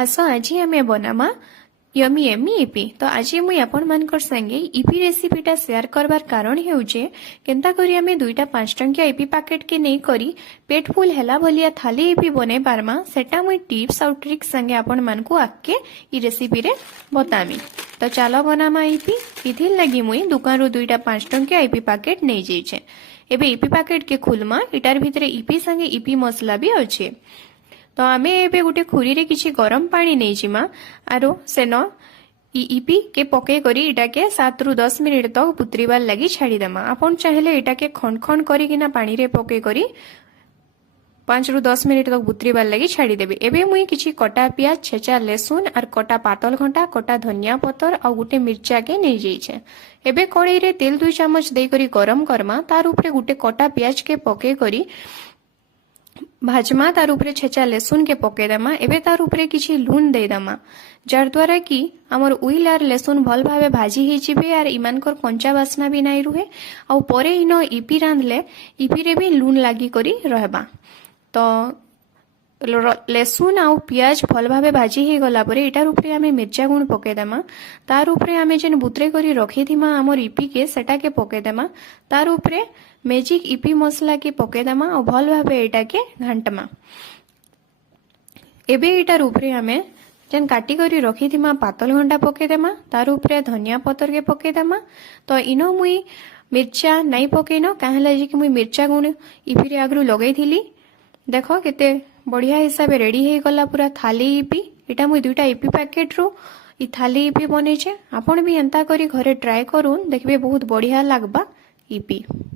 आस आज आम बनामा yummy yummy EP. तो आज मुई आपण मानकर संगे इपी रेसिपीटा शेयर करबार कारण हेउचे केंता करी आमे 2टा 5 टंकिया इपी पैकेट के नहीं करी पेट फुल हेला भलिया थाली इपी बने पारमा सेटा मुई टिप्स और ट्रिक्स संगे आपण मानकु आके ई रेसिपी रे बतामी। तो चलो बनामा इपी। इथिल लगी मुई दुकान रो 2टा 5 टंकिया इपी पैकेट नहीं जाइछे। एबे इपी पैकेट के खुलमा इटार भितरे इपी संगे इपी मसला भी अच्छे। तो आमे एबे गोटे खुरी रे किछि गरम पानी नहीं जिमा आरो सेन इपी के पके करी इटा के 7 रु 10 मिनिट तक पुत्रीबार लगी छाड़ी देमा। आपण चाहेले इटा के खंड खंड करी किना पानी रे पके करी 5 रु 10 मिनिट तक पुत्रीबार लगी छाड़ी देबे। एबे मुई किछि कटा प्याज छेचा लहसुन और कटा पातल घंटा कटा धनिया पतर और गोटे मिर्चा के नहीं जाइछे। एबे कड़ाई रे तेल 2 चम्मच दे करी गरम करमा तार ऊपर गोटे कटा प्याज के पके करी भाजमा तार उपरे छेचा लहसुन के पकेदेमा। एबे तार उपरे किछि लून देदेमा जार द्वारा कि हमर उइल आर लहसुन भल भावे भाजी ही जिबे आर इमानकर कंचा बासना भी नहीं रुहे आ परे इनो इपी रांधले इपी रे भी लून लागी करी रहबा। तो लहसुन आउ पियाज भल भावे भाजी ही गला परे इटार उपरे आमे मिर्चा गुण पकेदेमा तार उपरे आमे जेन बुतरे करी रखिथिमा हमर इपी के सेटा के पकेदेमा तार उपरे मैजिक इपी मसला के पकेदेमा और भल भावे एटा के घांटमा। एबे इटार उपरे आमे जेन काटी करी रखिथिमा पातल घंटा पकेदेमा तार उपरे धनिया पतर के पकेदेमा। तो इनो मुई मिर्चा नहीं पकेनो काहेला जे कि मुई मिर्चा गुण इपी रे आगरु लगई थिली। देखो केते बढ़िया हिसाब रेडी हे गला पूरा थाली इपी। इटा मुई 2टा इपी पैकेट रो इ थाली इपी बनेछे। आपण भी एंता करी घरे ट्राई करून देखबे बहुत बढ़िया लागबा इपी।